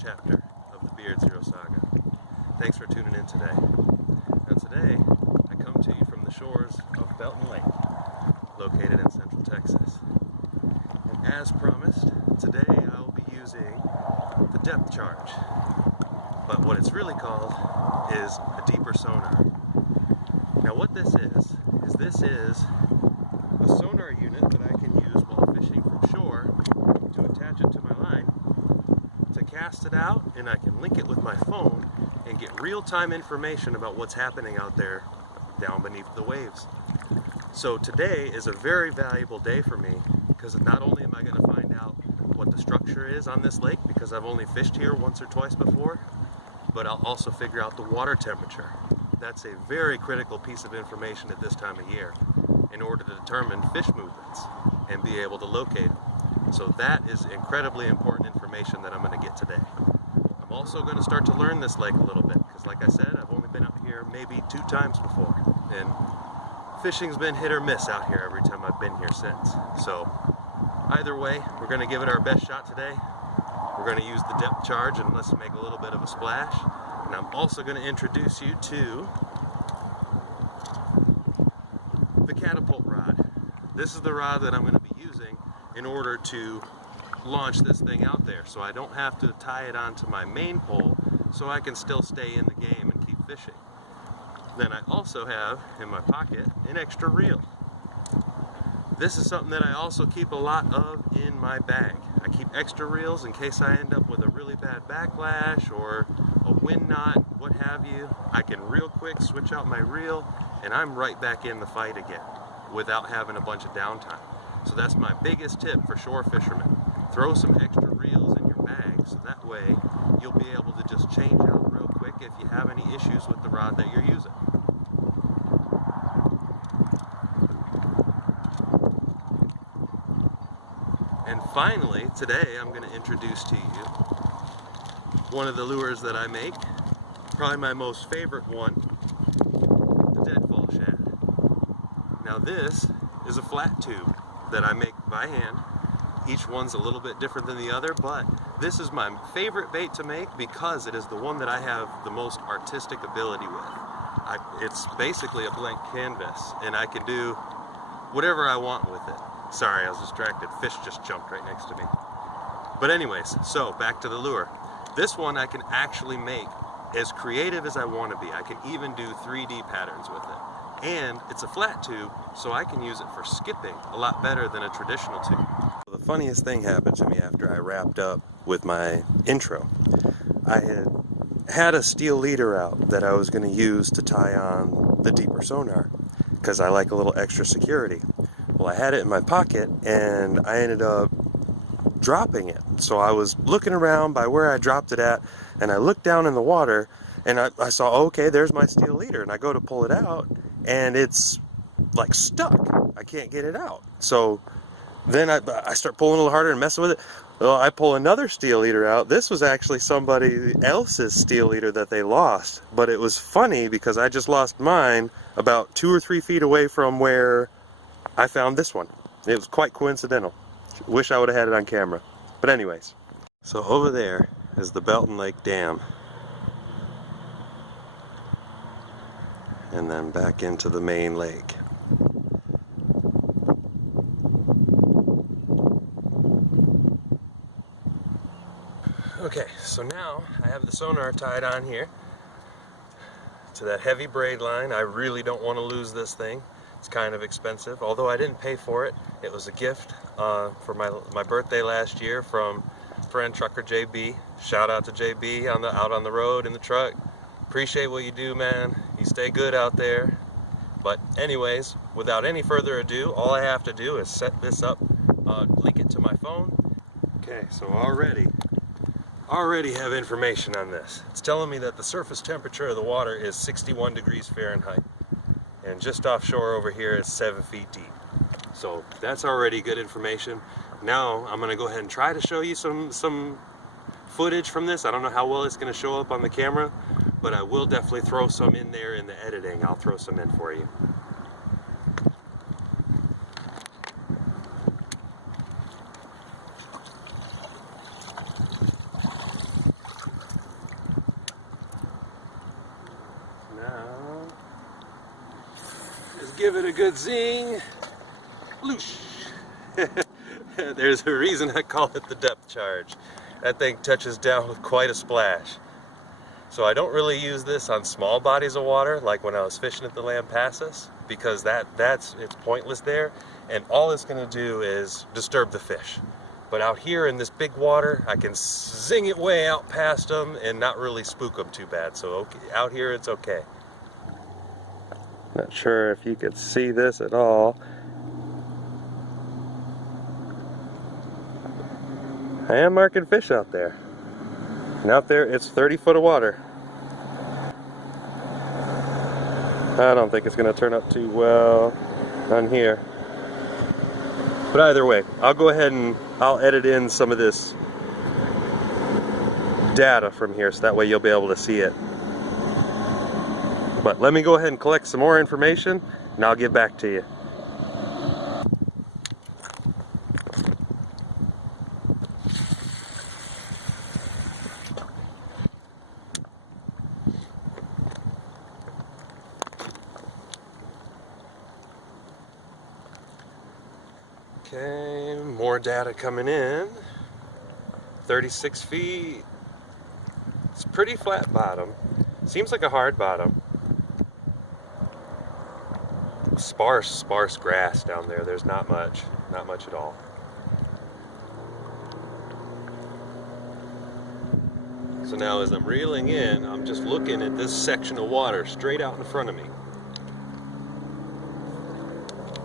chapter of the Beard Zero Saga. Thanks for tuning in today. Now today, I come to you from the shores of Belton Lake, located in Central Texas. And as promised, today I'll be using the depth charge. But what it's really called is a Deeper Sonar. Now what this is a sonar unit that I can use while fishing from shore to attach it to my line, to cast it out, and I can link it with my phone and get real-time information about what's happening out there down beneath the waves. So today is a very valuable day for me because not only am I going to find out what the structure is on this lake, because I've only fished here once or twice before, but I'll also figure out the water temperature. That's a very critical piece of information at this time of year in order to determine fish movements and be able to locate them. So that is incredibly important information that I'm going to get today. I'm also going to start to learn this lake a little bit because, like I said, I've only been out here maybe 2 times before, and fishing's been hit or miss out here every time I've been here since. So either way, we're going to give it our best shot today. We're going to use the depth charge and let's make a little bit of a splash. And I'm also going to introduce you to the catapult rod. This is the rod that I'm going to be using in order to launch this thing out there, so I don't have to tie it onto my main pole, so I can still stay in the game and keep fishing. Then I also have in my pocket an extra reel. This is something that I also keep a lot of in my bag. I keep extra reels in case I end up with a really bad backlash or a wind knot, what have you. I can real quick switch out my reel and I'm right back in the fight again without having a bunch of downtime. So that's my biggest tip for shore fishermen. Throw some extra reels in your bag so that way you'll be able to just change out real quick if you have any issues with the rod that you're using. And finally, today I'm going to introduce to you one of the lures that I make, probably my most favorite one, the deadfall shad. Now this is a flat tube that I make by hand. Each one's a little bit different than the other, but this is my favorite bait to make because it is the one that I have the most artistic ability with. It's basically a blank canvas and I can do whatever I want with it. Sorry, I was distracted. Fish just jumped right next to me. But anyways, so back to the lure. This one I can actually make as creative as I want to be. I can even do 3D patterns with it. And it's a flat tube, so I can use it for skipping a lot better than a traditional tube. The funniest thing happened to me after I wrapped up with my intro. I had a steel leader out that I was going to use to tie on the Deeper Sonar because I like a little extra security. Well, I had it in my pocket and I ended up dropping it. So I was looking around by where I dropped it at and I looked down in the water and I saw, okay, there's my steel leader, and I go to pull it out and it's like stuck. I can't get it out. So then I start pulling a little harder and messing with it. Well, I pull another steel leader out. This was actually somebody else's steel leader that they lost, but it was funny because I just lost mine about 2 or 3 feet away from where I found this one. It was quite coincidental. Wish I would have had it on camera. But anyways, so over there is the Belton Lake Dam. And then back into the main lake. Okay, so now I have the sonar tied on here to that heavy braid line. I really don't want to lose this thing. It's kind of expensive, although I didn't pay for it. It was a gift for my birthday last year from friend trucker JB. Shout out to JB out on the road in the truck. Appreciate what you do, man. You stay good out there. But anyways, without any further ado, all I have to do is set this up, link it to my phone. Okay, so already have information on this. It's telling me that the surface temperature of the water is 61 degrees Fahrenheit. And just offshore over here is 7 feet deep. So that's already good information. Now I'm going to go ahead and try to show you some footage from this. I don't know how well it's going to show up on the camera, but I will definitely throw some in there in the editing. I'll throw some in for you. give it a good zing. Loosh. There's a reason I call it the depth charge. That thing touches down with quite a splash. So I don't really use this on small bodies of water, like when I was fishing at the Lampasas, because it's pointless there, and all it's going to do is disturb the fish. But out here in this big water, I can zing it way out past them and not really spook them too bad. So okay, out here it's okay. Not sure if you could see this at all. I am marking fish out there. And out there, it's 30 foot of water. I don't think it's going to turn up too well on here. But either way, I'll go ahead and I'll edit in some of this data from here so that way you'll be able to see it. But let me go ahead and collect some more information and I'll get back to you. Okay, more data coming in. 36 feet. It's pretty flat bottom. Seems like a hard bottom. Sparse grass down there. There's not much at all. So now as I'm reeling in, I'm just looking at this section of water straight out in front of me.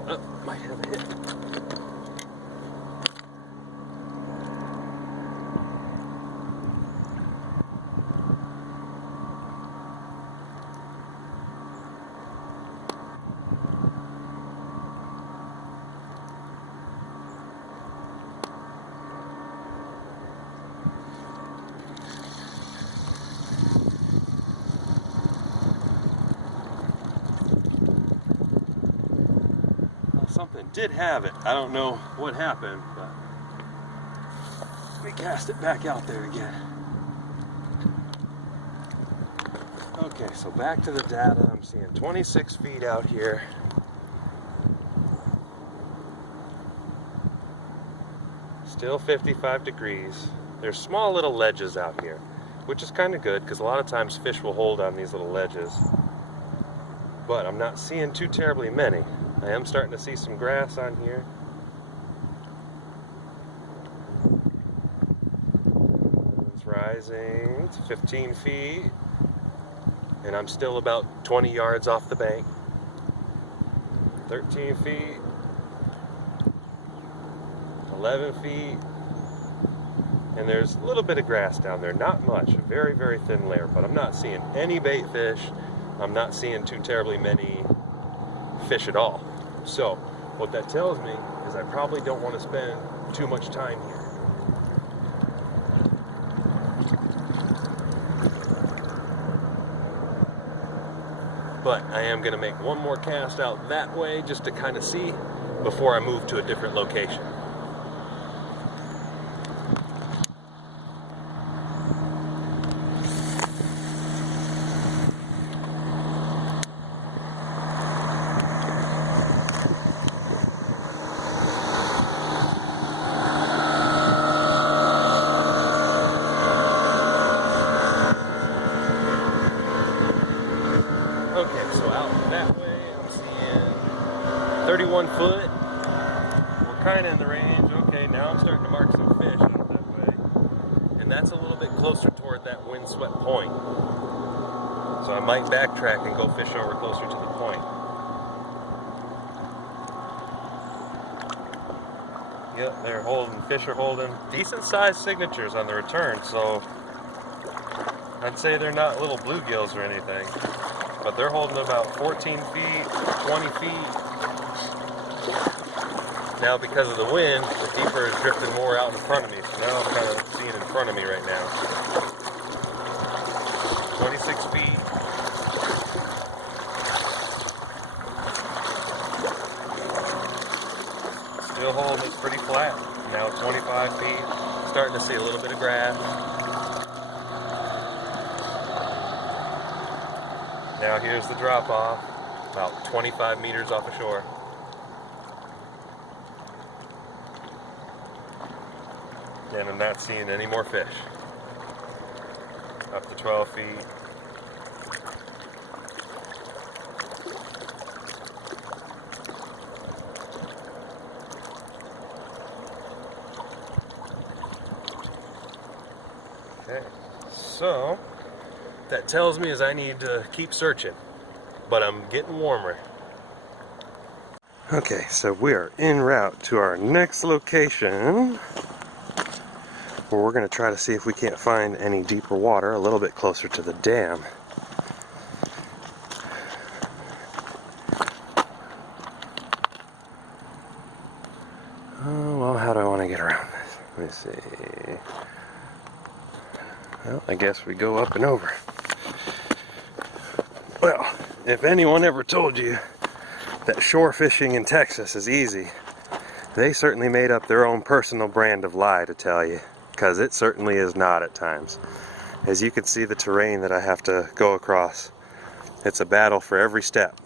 Oh, might have a hit. Something did have it. I don't know what happened, but let me cast it back out there again. Okay, so back to the data. I'm seeing 26 feet out here. Still 55 degrees. There's small little ledges out here, which is kind of good because a lot of times fish will hold on these little ledges. But I'm not seeing too terribly many. I am starting to see some grass on here. It's rising to 15 feet. And I'm still about 20 yards off the bank. 13 feet. 11 feet. And there's a little bit of grass down there. Not much. A very, very thin layer. But I'm not seeing any bait fish. I'm not seeing too terribly many fish at all. So, what that tells me is I probably don't want to spend too much time here. But I am going to make one more cast out that way just to kind of see before I move to a different location. Okay, so out that way, I'm seeing 31 foot. We're kind of in the range. Okay, now I'm starting to mark some fish out that way. And that's a little bit closer toward that windswept point. So I might backtrack and go fish over closer to the point. Yep, they're holding, fish are holding decent sized signatures on the return, so I'd say they're not little bluegills or anything. But they're holding about 14 feet, 20 feet. Now because of the wind, the deeper is drifting more out in front of me. So now I'm kind of seeing in front of me right now. 26 feet. Still holding it pretty flat. Now 25 feet. Starting to see a little bit of grass. Now here's the drop off. about 25 meters off the shore. And I'm not seeing any more fish. Up to 12 feet. Okay, so what that tells me is I need to keep searching, but I'm getting warmer. Okay, so we are en route to our next location, where we're going to try to see if we can't find any deeper water a little bit closer to the dam. Oh, well, how do I want to get around this? Let me see. Well, I guess we go up and over. Well, if anyone ever told you that shore fishing in Texas is easy, they certainly made up their own personal brand of lie to tell you, because it certainly is not at times. As you can see the terrain that I have to go across, it's a battle for every step.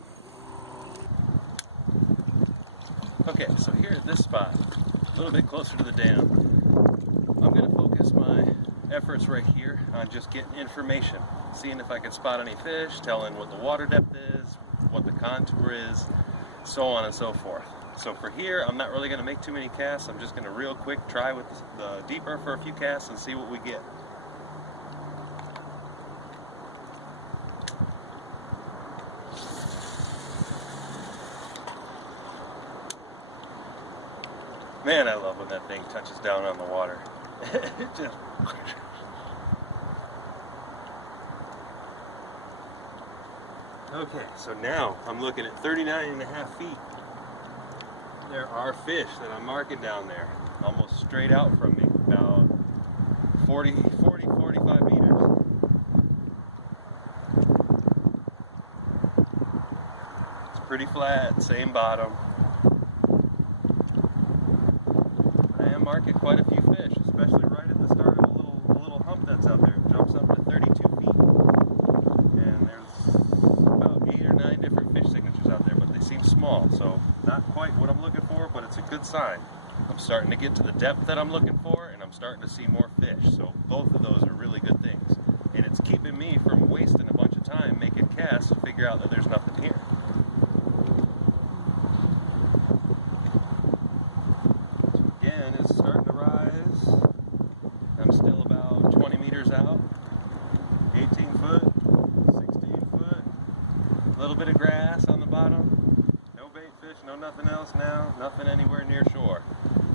Okay, so here at this spot, a little bit closer to the dam, I'm going to focus my efforts right here on just getting information, seeing if I can spot any fish, telling what the water depth is, what the contour is, so on and so forth. So for here, I'm not really going to make too many casts. I'm just going to real quick try with the deeper for a few casts and see what we get. Man, I love when that thing touches down on the water. It just... Okay, so now I'm looking at 39.5 feet. There are fish that I'm marking down there, almost straight out from me, about 45 meters. It's pretty flat, same bottom. I am marking quite a few fish, especially right at the start of a little hump that's out there. It jumps up to 32 feet. And there's about 8 or 9 different fish signatures out there, but they seem small, so not quite what I'm looking for, but it's a good sign. I'm starting to get to the depth that I'm looking for, and I'm starting to see more fish, so both of those are really good things. And it's keeping me from wasting a bunch of time making casts to figure out that there's nothing here. So again, it's starting to rise. I'm still about 20 meters out, 18 foot, 16 foot, a little bit of grass on the bottom. No bait fish, no nothing else now, nothing anywhere near shore.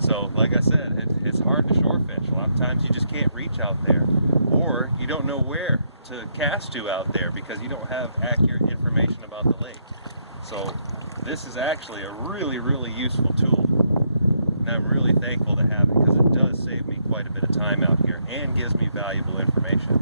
So, like I said, it's hard to shore fish. A lot of times you just can't reach out there, or you don't know where to cast to out there because you don't have accurate information about the lake. So, this is actually a really, really useful tool, and I'm really thankful to have it because it does save me quite a bit of time out here and gives me valuable information.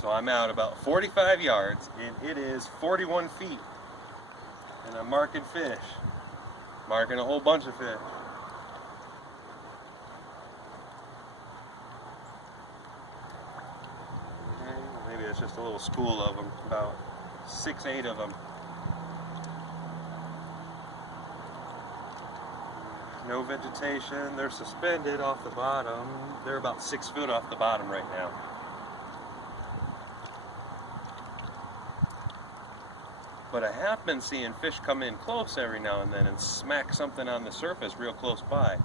So I'm out about 45 yards, and it is 41 feet. And I'm marking fish. Marking a whole bunch of fish. Okay, maybe it's just a little school of them, about 6, 8 of them. No vegetation, they're suspended off the bottom. They're about 6 foot off the bottom right now. But I have been seeing fish come in close every now and then and smack something on the surface real close by.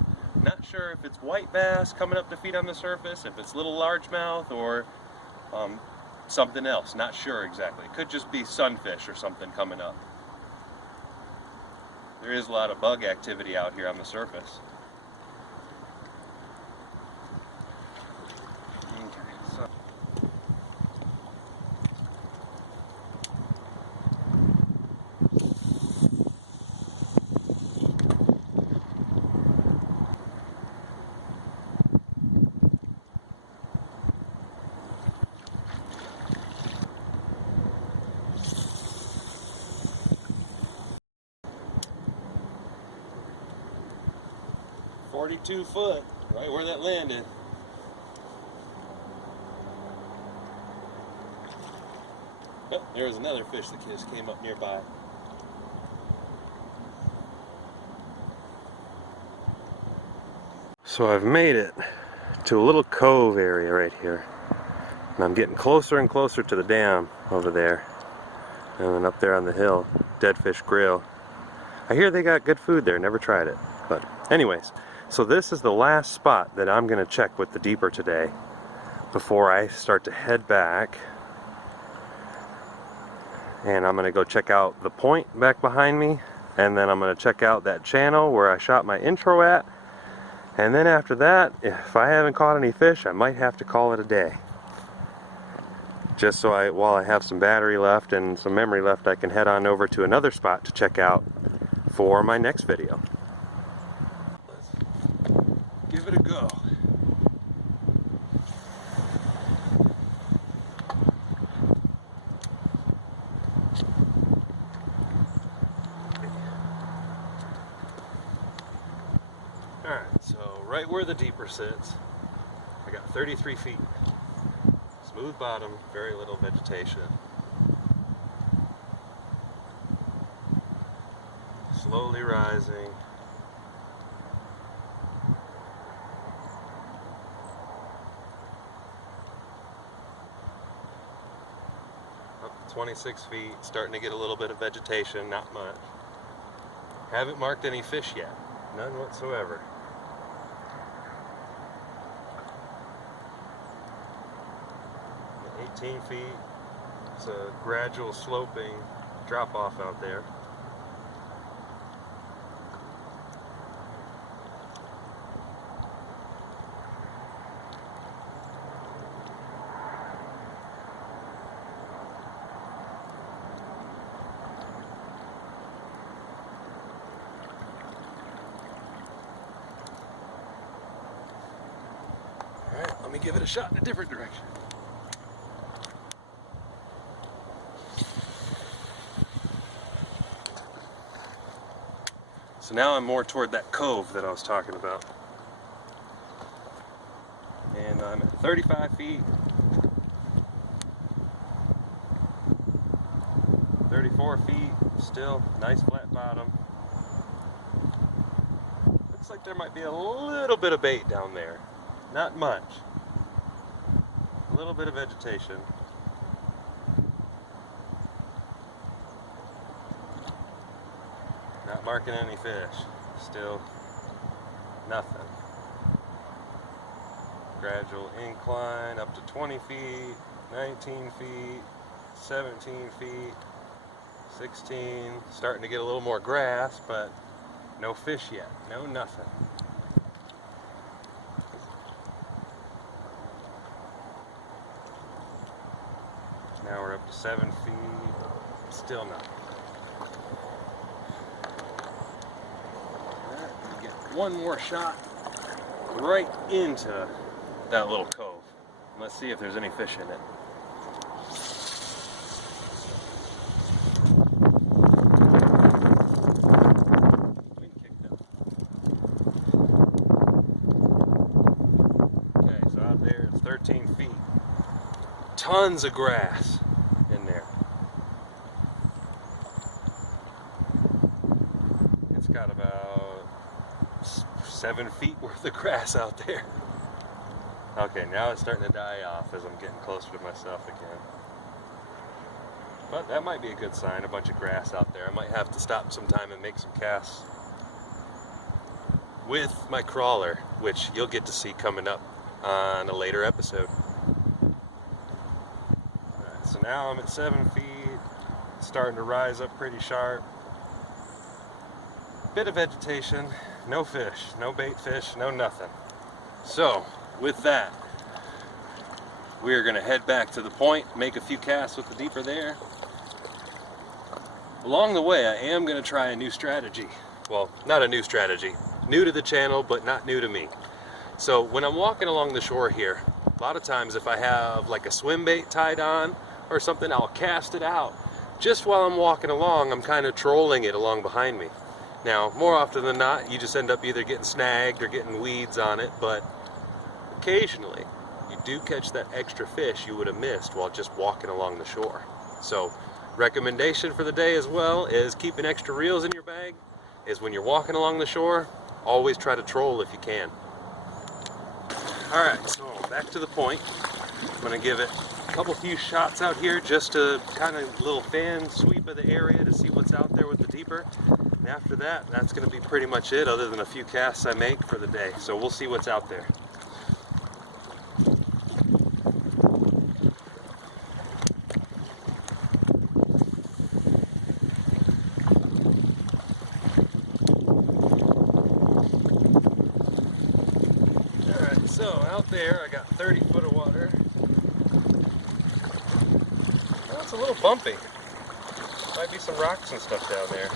Not sure if it's white bass coming up to feed on the surface, if it's little largemouth, or something else. Not sure exactly. It could just be sunfish or something coming up. There is a lot of bug activity out here on the surface. Okay, so 42 foot, right where that landed. Oh, there was another fish that just came up nearby. So I've made it to a little cove area right here. And I'm getting closer and closer to the dam over there. And then up there on the hill, Dead Fish Grill. I hear they got good food there, never tried it. But anyways, so this is the last spot that I'm gonna check with the Deeper today before I start to head back. And I'm gonna go check out the point back behind me, and then I'm gonna check out that channel where I shot my intro at. And then after that, if I haven't caught any fish, I might have to call it a day. Just so while I have some battery left and some memory left, I can head on over to another spot to check out for my next video. Let's give it a go. Alright, so right where the Deeper sits, I got 33 feet. Smooth bottom, very little vegetation. Slowly rising. Up to 26 feet, starting to get a little bit of vegetation, not much. Haven't marked any fish yet, none whatsoever. 18 feet. It's a gradual sloping drop off out there. All right, let me give it a shot in a different direction. So now I'm more toward that cove that I was talking about. And I'm at 35 feet. 34 feet, still nice flat bottom. Looks like there might be a little bit of bait down there. Not much. A little bit of vegetation. Not marking any fish. Still nothing. Gradual incline up to 20 feet, 19 feet, 17 feet, 16. Starting to get a little more grass, but no fish yet. No nothing. Now we're up to 7 feet. Still nothing. One more shot right into that little cove. Let's see if there's any fish in it. Wind kicked up. Okay, so out there it's 13 feet. Tons of grass in there. It's got about 7 feet worth of grass out there. Okay, now it's starting to die off as I'm getting closer to myself again. But that might be a good sign, a bunch of grass out there. I might have to stop sometime and make some casts with my crawler, which you'll get to see coming up on a later episode. Alright, so now I'm at 7 feet, starting to rise up pretty sharp. Bit of vegetation. No fish, no bait fish, no nothing. So, with that, we're going to head back to the point, make a few casts with the Deeper there. Along the way, I am going to try a new strategy. Well, not a new strategy. New to the channel, but not new to me. So, when I'm walking along the shore here, a lot of times if I have like a swim bait tied on or something, I'll cast it out. Just while I'm walking along, I'm kind of trolling it along behind me. Now, more often than not, you just end up either getting snagged or getting weeds on it, but occasionally you do catch that extra fish you would have missed while just walking along the shore. So, recommendation for the day as well is keeping extra reels in your bag, is when you're walking along the shore, always try to troll if you can. Alright, so back to the point. I'm going to give it a few shots out here just to kind of little fan sweep of the area to see what's out there with the deeper. And after that, that's going to be pretty much it, other than a few casts I make for the day. So we'll see what's out there. Alright, so out there I got 30 foot of water. Well, it's a little bumpy. Might be some rocks and stuff down there.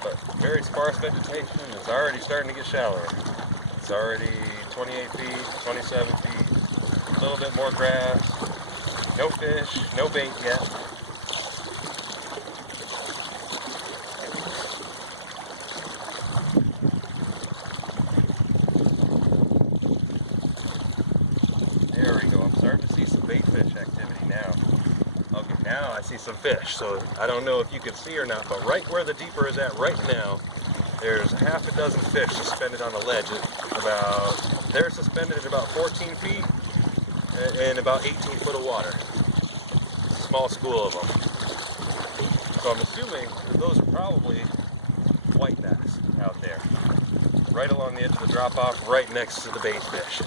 But very sparse vegetation, and it's already starting to get shallower. It's already 28 feet, 27 feet, a little bit more grass, no fish, no bait yet. There we go, I'm starting to see some bait fish activity now. Okay, now I see some fish, so I don't know if you can see or not, but right where the deeper is at right now, there's half a dozen fish suspended on the ledge. They're suspended at about 14 feet in about 18 foot of water. It's a small school of them. So I'm assuming that those are probably white bass out there, right along the edge of the drop-off, right next to the bait fish.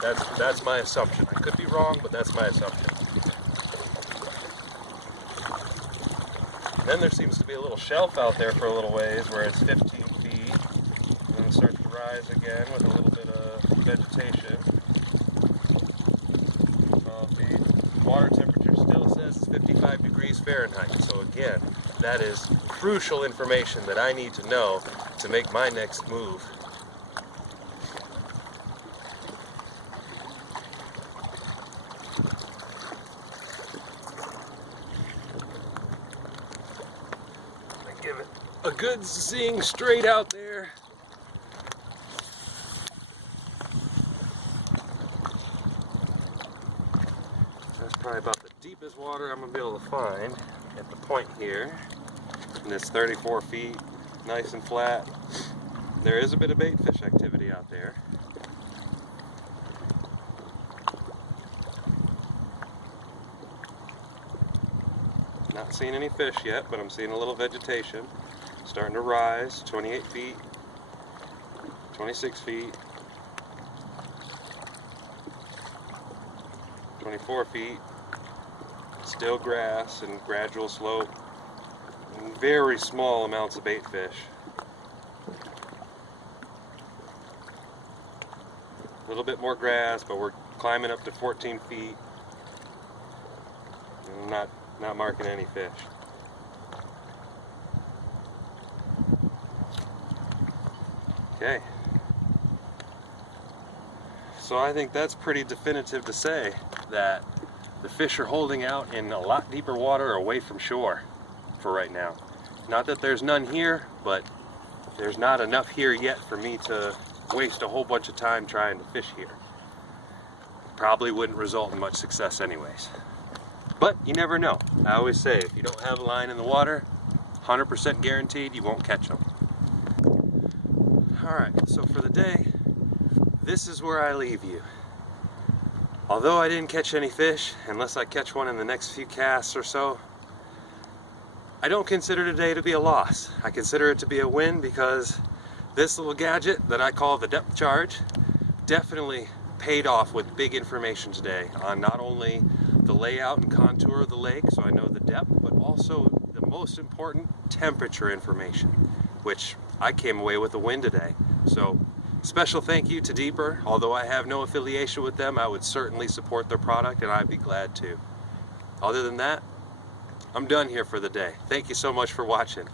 That's my assumption. I could be wrong, but that's my assumption. Then there seems to be a little shelf out there for a little ways where it's 15 feet, and then it starts to rise again with a little bit of vegetation. The water temperature still says it's 55 degrees Fahrenheit, so again, that is crucial information that I need to know to make my next move. Give it a good zing straight out there. That's probably about the deepest water I'm going to be able to find at the point here. And it's 34 feet, nice and flat. There is a bit of bait fish activity out there. Not seeing any fish yet, but I'm seeing a little vegetation starting to rise. 28 feet, 26 feet, 24 feet, still grass and gradual slope, and very small amounts of bait fish. A little bit more grass, but we're climbing up to 14 feet. And not marking any fish. Okay. So I think that's pretty definitive to say that the fish are holding out in a lot deeper water away from shore for right now. Not that there's none here, but there's not enough here yet for me to waste a whole bunch of time trying to fish here. Probably wouldn't result in much success anyways. But you never know. I always say, if you don't have a line in the water, 100% guaranteed you won't catch them. Alright, so for the day, this is where I leave you. Although I didn't catch any fish, unless I catch one in the next few casts or so, I don't consider today to be a loss. I consider it to be a win because this little gadget that I call the depth charge definitely paid off with big information today on not only the layout and contour of the lake, so I know the depth, but also the most important, temperature information, which I came away with a win today. So special thank you to Deeper. Although I have no affiliation with them, I would certainly support their product, and I'd be glad to. Other than that, I'm done here for the day. Thank you so much for watching.